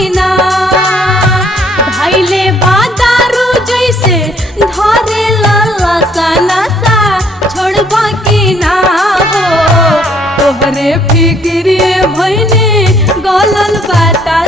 कि ना धैले बादारू जैसे धरे ललसा नशा छोड़बा कि ना हो तोहरे फिक्रिए भइनी गलल बाता